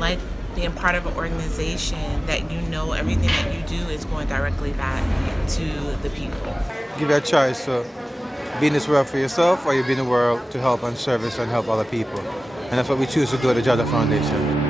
like being part of an organization that you know everything that you do is going directly back to the people. Give you a choice to be in this world for yourself or you be in the world to help and service and help other people. And that's what we choose to do at the Jada Foundation.